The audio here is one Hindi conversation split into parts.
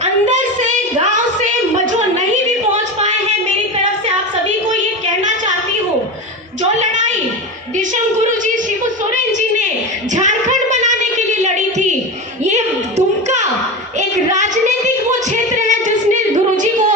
अंदर से गांव से जो नहीं भी पहुंच पाए हैं, मेरी तरफ से आप सभी को ये कहना चाहती हूँ, जो लड़ाई दिशम गुरु जी शिबू सोरेन जी ने झारखंड बनाने के लिए लड़ी थी, ये दुमका एक राजनीतिक वो क्षेत्र है जिसने गुरुजी को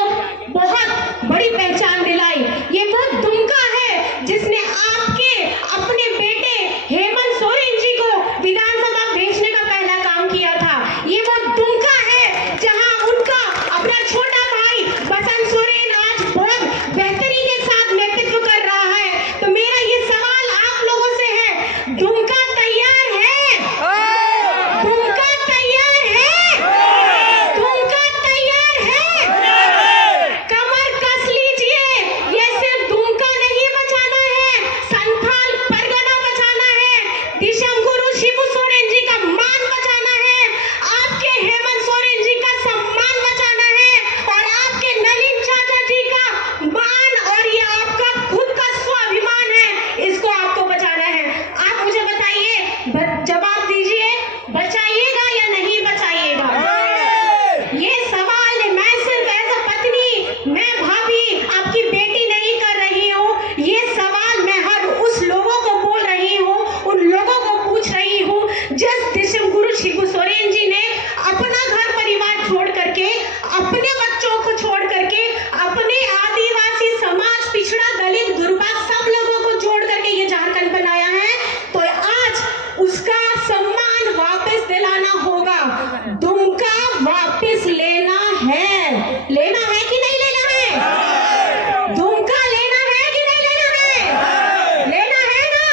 बहुत बड़ी पहचान दिलाई। ये वो दुमका है जिसने आपके अपने बेटे हेमंत सोरेन जी को विधानसभा भेजने का पहला काम किया था। ये वो दुमका है जहां उनका अपना छोटा भाई बसंत सोरेन आज बहुत बेहतरी के साथ नेतृत्व कर रहा है। तो मेरा ये सवाल आप लोगों से है, दुमका तैयार है? दुमका तैयार है? दुमका तैयार है? कमर कस लीजिए। ये सिर्फ दुमका नहीं बचाना है, संथाल परगना बचाना है, दिशम गुरु शिबू सोरेन जी का मान बचाना है, आपके हेमंत सोरेन जी का सम्मान बचाना है, और आपके नलिन चाचा जी का मान और ये आपका खुद का स्वाभिमान है, इसको आपको बचाना है। आप मुझे बताइए, जवाब दीजिए, बचाइएगा या नहीं बचाइएगा? ये सवाल मैं सिर्फ ऐसा पत्नी, मैं भाभी, आपकी बेटी नहीं कर रही हूँ। ये सवाल मैं हर उस लोगों को बोल रही हूँ, उन लोगों को पूछ रही हूँ जिस दिशम गुरु शिबू सोरेन जी ने अपना घर परिवार छोड़ करके, अपने बच्चों को छोड़ करके, अपने आदिवासी समाज, पिछड़ा, दलित, गुरबा सब लोगों को जोड़ करके ये झारखंड बनाया है। तो आज उसका सम्मान वापस दिलाना होगा, दुमका वापस लेना है। लेना है कि नहीं लेना है? दुमका लेना है कि नहीं लेना है? लेना है ना?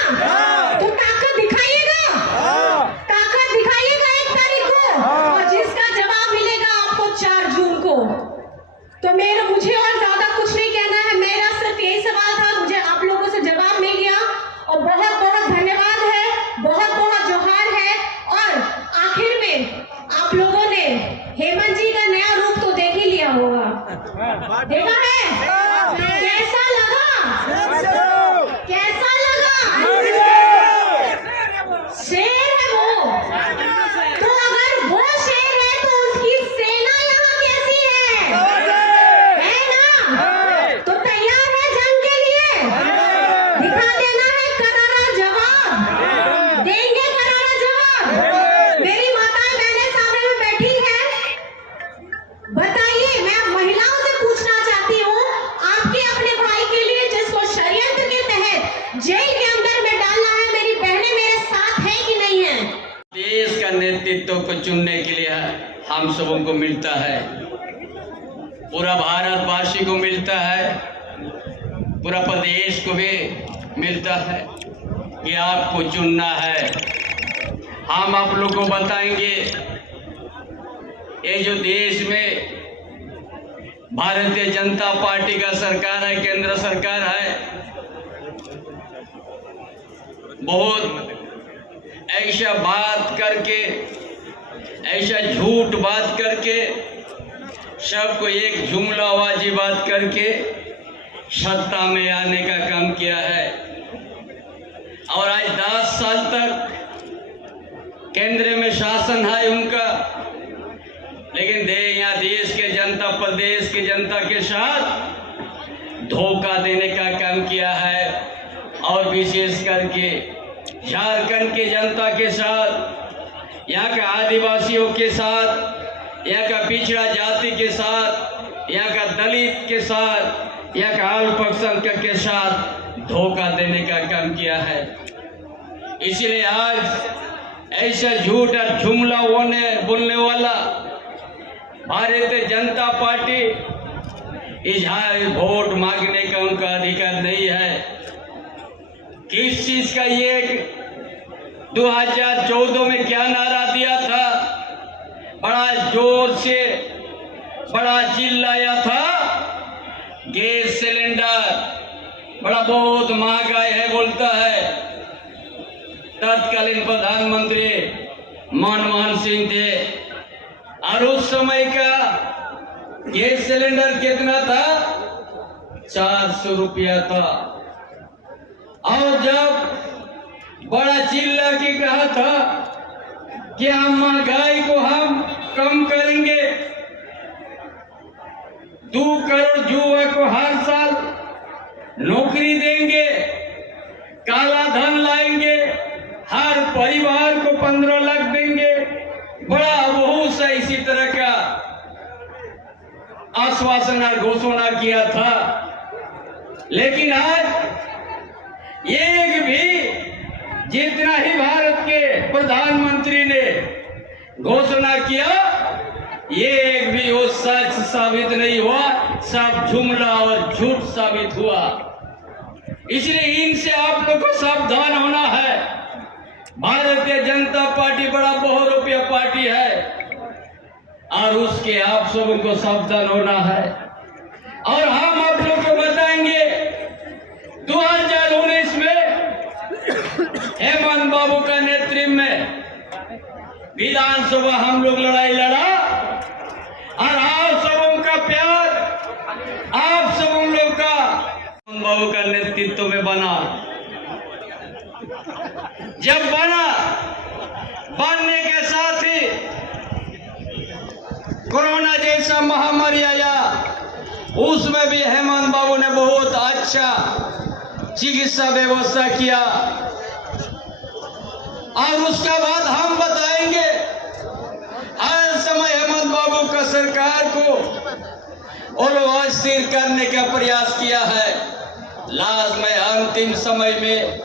तो ताकत दिखाइएगा, ताकत दिखाइएगा 1 तारीख को, और जिसका जवाब मिलेगा आपको 4 जून को। तो मुझे और ज्यादा कुछ नहीं कहना है, मेरा सिर्फ यही सवाल था, मुझे आप लोगों से जवाब मिल गया, और बहुत बहुत धन्यवाद है, बहुत बहुत जोहार है। और आखिर में आप लोगों ने हेमंत जी का नया रूप तो देख ही लिया होगा, देखा है? कैसा लगा? कैसा लगा? शेर है वो। तो अगर वो शेर है तो उसकी सेना यहाँ कैसी है ना? तो तैयार है जंग के लिए? दिखा देना है करारा जवाब, देंगे करारा जवाब। मेरी माताएं बहनें सामने में बैठी हैं, बताइए, मैं महिलाओं से पूछना चाहती हूँ, आपके अपने भाई के लिए जिसको षड्यंत्र के तहत जेल के अंदर में डालना है, मेरी बहनें मेरे साथ है कि नहीं है? देश का नेतृत्व को चुनने के लिए हम सबों को मिलता है, पूरा भारतवासी को मिलता है, पूरा प्रदेश को भी मिलता है कि आपको चुनना है। हम आप लोग को बताएंगे, ये जो देश में भारतीय जनता पार्टी का सरकार है, केंद्र सरकार है, बहुत ऐसा बात करके, ऐसा झूठ बात करके, सबको एक जुमलाबाजी बात करके सत्ता में आने का काम किया है। और आज 10 साल तक केंद्र में शासन है उनका, लेकिन यहाँ देश के जनता, प्रदेश की जनता के साथ धोखा देने का काम किया है। और विशेष करके झारखंड के जनता के साथ, यहाँ के आदिवासियों के साथ, यहाँ का पिछड़ा जाति के साथ, यहाँ का दलित के साथ, यहाँ का अल्पसंख्यक के साथ धोखा देने का काम किया है। इसलिए आज ऐसा झूठ और जुमला बोलने वाला भारतीय जनता पार्टी, इजहार वोट मांगने का उनका अधिकार नहीं है। किस चीज का ये 2014 में क्या नारा दिया था, बड़ा जोर से बड़ा चिल्लाया था, गैस सिलेंडर बड़ा बहुत महंगाई है बोलता है। तत्कालीन प्रधानमंत्री मनमोहन सिंह थे, और उस समय का गैस सिलेंडर कितना था? 400 रुपया था। और जब बड़ा चिल्ला के कहा था कि हम महंगाई को हम कम करेंगे, 2 करोड़ युवा को हर साल नौकरी देंगे, काला धन लाएंगे, हर परिवार को 15 लाख देंगे, बड़ा बहुत सा इसी तरह का आश्वासन और घोषणा किया था। लेकिन आज एक भी जितना ही भारत के प्रधानमंत्री ने घोषणा किया, एक भी वो सच साबित नहीं हुआ, सब जुमला और झूठ साबित हुआ। इसलिए इनसे आप लोग को सावधान होना है। भारतीय जनता पार्टी बड़ा बहुरूपिया पार्टी है और उसके आप सबों को सावधान होना है। और हम आप लोग को बताएंगे 2019 में हेमंत बाबू का नेतृत्व में विधानसभा हम लोग लड़ाई लड़ा और आप सबों का प्यार, आप सब लोग का हेमंत बाबू का नेतृत्व में बना। जब बना, बनने के साथ ही कोरोना जैसा महामारी आया, उसमें भी हेमंत बाबू ने बहुत अच्छा चिकित्सा व्यवस्था किया। और उसके बाद हम बताएंगे, हर समय हेमंत बाबू का सरकार को और अस्थिर करने का प्रयास किया है। लास्ट में अंतिम समय में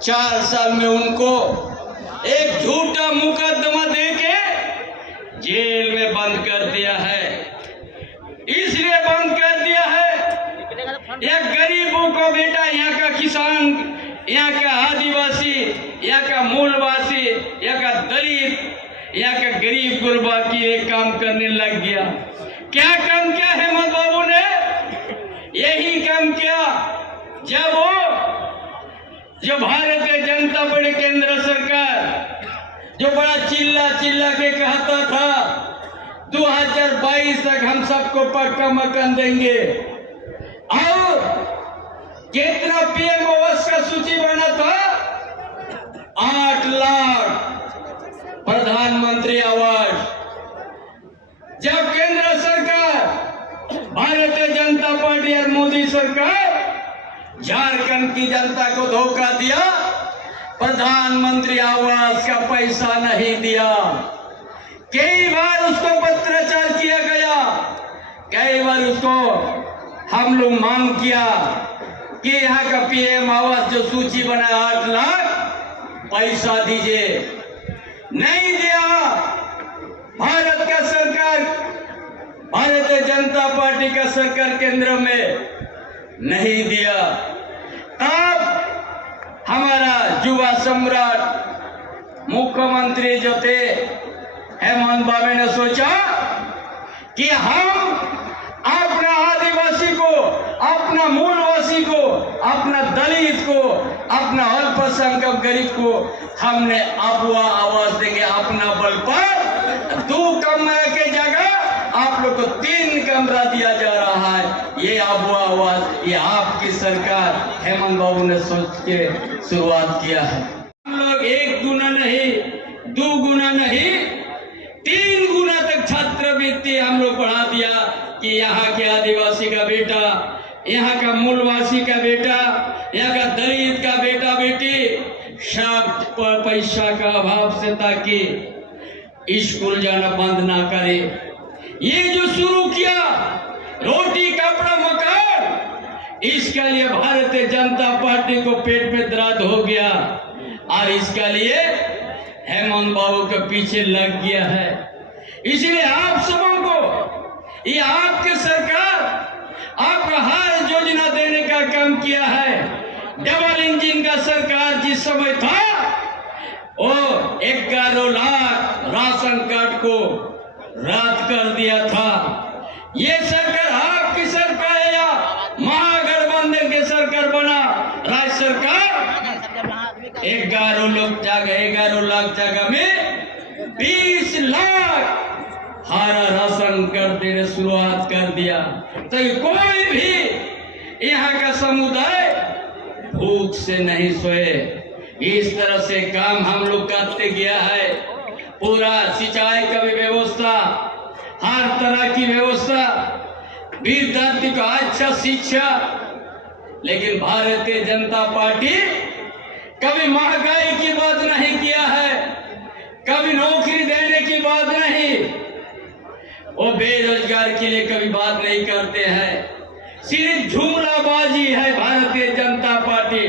4 साल में उनको एक झूठा मुकदमा देके जेल में बंद कर दिया है। इसलिए बंद कर दिया है, यह गरीबों को बेटा, यहाँ का किसान, यहाँ का आदिवासी, यहाँ का मूलवासी, यहाँ का दलित, यहाँ का गरीब गुरबा की एक काम करने लग गया। क्या काम किया हेमंत बाबू ने? यही काम किया जब वो जो भारतीय जनता पार्टी केंद्र सरकार जो बड़ा चिल्ला चिल्ला के कहता था 2022 तक हम सबको पक्का मकान देंगे, और कितना पीएम आवास का सूची बना था? 8 लाख प्रधानमंत्री आवास। जब केंद्र सरकार भारतीय जनता पार्टी और मोदी सरकार झारखंड की जनता को धोखा दिया, प्रधानमंत्री आवास का पैसा नहीं दिया। कई बार उसको पत्राचार किया गया, कई बार उसको हम लोग मांग किया कि यहाँ का पीएम आवास जो सूची बना 8 लाख पैसा दीजिए, नहीं दिया। भारत का सरकार, भारतीय जनता पार्टी का सरकार केंद्र में नहीं दिया। तब हमारा युवा सम्राट मुख्यमंत्री जो थे हेमंत बाबू ने सोचा कि हम अपना आदिवासी को, अपना मूलवासी को, अपना दलित को, अपना अल्पसंख्यक गरीब को हमने अबुआ आवास देंगे। अपना बल पर 2 कमरे के जगह आप लोग को 3 कमरा दिया जा रहा है। ये अबुआ आवास, ये आपकी सरकार हेमंत बाबू ने सोच के शुरुआत किया है। हम लोग 1 गुना नहीं, 2 गुना नहीं, 3 गुना तक छात्रवृत्ति हम लोग बढ़ा दिया कि यहाँ के आदिवासी का बेटा, यहाँ का मूलवासी का बेटा, यहाँ का दलित का बेटा बेटी सब पैसा का अभाव से ताकि स्कूल जाना बंद ना करे। ये जो शुरू किया रोटी कपड़ा मकान, इसके लिए भारतीय जनता पार्टी को पेट में दर्द हो गया और इसके लिए हेमंत बाबू के पीछे लग गया है। इसलिए आप सबों को ये आपके सरकार आपका हर योजना देने का काम किया है। डबल इंजन का सरकार जिस समय था वो 11 लाख राशन कार्ड को रद्द कर दिया था। ये सरकार आपकी सरकार है या महागठबंधन की सरकार बना राज्य सरकार 11 लाख जगह में 20 लाख हरा राशन कार्ड देने शुरुआत कर दिया। तो कोई भी यहाँ का समुदाय भूख से नहीं सोए। इस तरह से काम हम लोग करते गया है। पूरा सिंचाई का भी व्यवस्था, हर तरह की व्यवस्था, विद्यार्थी को अच्छा शिक्षा, लेकिन भारतीय जनता पार्टी कभी महंगाई की बात नहीं किया है, कभी नौकरी देने की बात नहीं, वो बेरोजगार के लिए कभी बात नहीं करते हैं। सिर्फ जुमलाबाजी है भारतीय जनता पार्टी।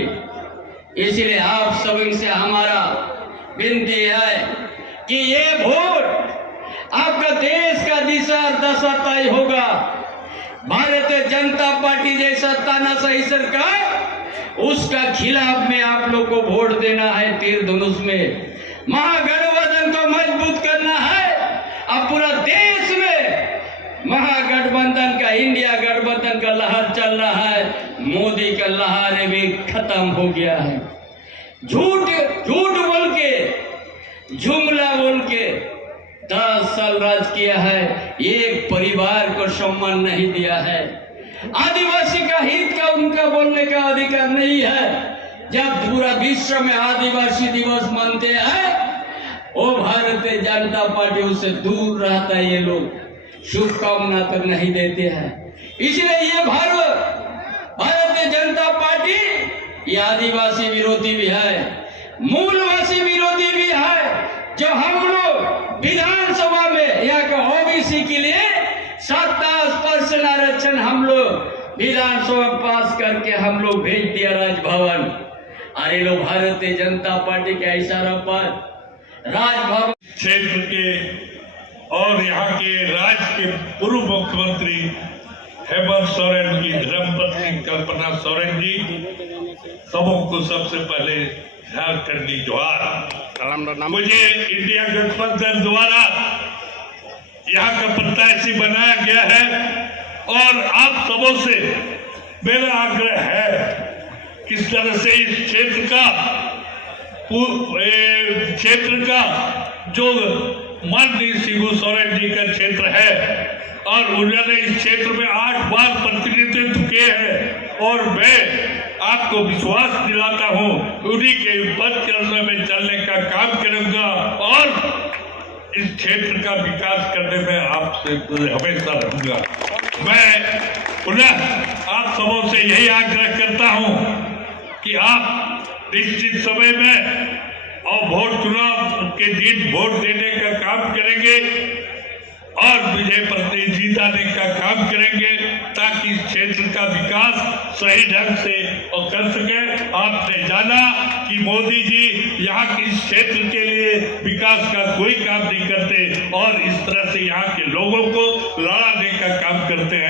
इसलिए आप सभी से हमारा विनती है कि ये वोट आपका देश का दिशा दशा तय होगा। भारतीय जनता पार्टी जैसा तानाशाही सरकार, उसका खिलाफ में आप लोग को वोट देना है। तीर धनुष में महागठबंधन को मजबूत करना है। अब पूरा देश में महागठबंधन का, इंडिया गठबंधन का लहर चल रहा है। मोदी का लहर भी खत्म हो गया है। झूठ बोल के, जुमला बोल के 10 साल राज किया है, एक परिवार को सम्मान नहीं दिया है। आदिवासी का हित का उनका बोलने का अधिकार नहीं है। जब पूरा विश्व में आदिवासी दिवस मनते हैं, वो भारतीय जनता पार्टी उससे दूर रहता है। ये लोग शुभकामना तक नहीं देते हैं। इसलिए ये भारतीय जनता पार्टी ये आदिवासी विरोधी भी है, मूलवासी विरोधी भी है। जो हम लोग विधानसभा में यहाँ का ओबीसी के लिए 27% आरक्षण हम लोग विधानसभा पास करके हम लोग भेज दिया राजभवन। अरे लोग भारतीय जनता पार्टी के इशारा पर राजभवन क्षेत्र के और यहाँ के राज्य के पूर्व मुख्यमंत्री हेमंत सोरेन की धर्मपत्नी कल्पना सोरेन जी, सबों को सबसे पहले झारखंड की जोहार। मुझे इंडिया गठबंधन द्वारा यहाँ का प्रत्याशी बनाया गया है और आप सबों से मेरा आग्रह है किस तरह से इस क्षेत्र का जो माननीय शिबू सोरेन जी का क्षेत्र है और उन्होंने इस क्षेत्र में 8 बार प्रतिनिधित्व किए हैं और मैं आपको विश्वास दिलाता हूं उन्हीं के पद चरणों में चलने का काम करूंगा और इस क्षेत्र का विकास करने में आपसे हमेशा रहूंगा। मैं पुनः आप सबों से यही आग्रह करता हूं कि आप निश्चित समय में और वोट चुनाव के दिन वोट देने का काम करेंगे और विजय प्रतिनिधि जिताने का काम करेंगे ताकि इस क्षेत्र का विकास सही ढंग से और कर सके। आपने जाना कि मोदी जी यहाँ के इस क्षेत्र के लिए विकास का कोई काम नहीं करते और इस तरह से यहाँ के लोगों को लड़ाने का काम करते हैं।